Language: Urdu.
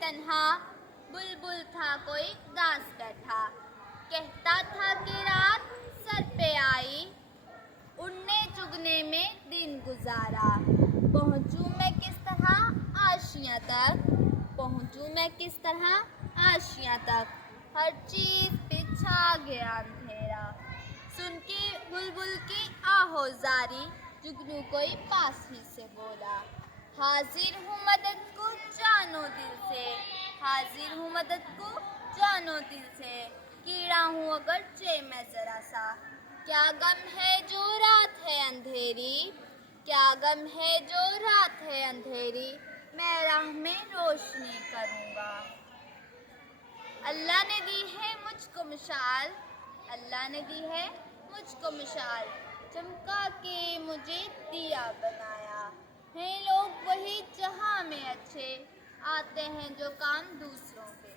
تنہا بلبل تھا کوئی اداس بیٹھا، کہتا تھا کہ رات سر پہ آئی، اڑنے چگنے میں دن گزارا، پہنچوں میں کس طرح آشیاں تک، پہنچوں میں کس طرح آشیاں تک، ہر چیز پہ چھا گیا اندھیرا، سن کے بلبل کی آہو زاری، جگنو کوئی پاس ہی سے بولا، حاضر ہوں مدد کو جانو دل سے، حاضر ہوں مدد کو جانو دل سے، کیڑا ہوں اگرچہ میں ذرا سا، کیا غم ہے جو رات ہے اندھیری، کیا غم ہے جو رات ہے اندھیری، میں راہ میں روشنی کروں گا، اللہ نے دی ہے مجھ کو مشعل، اللہ نے دی ہے مجھ کو مشعل، چمکا کے مجھے دیا بنایا، ہیں لوگ وہی جہاں میں اچھے، آتے ہیں جو کام دوسروں کے۔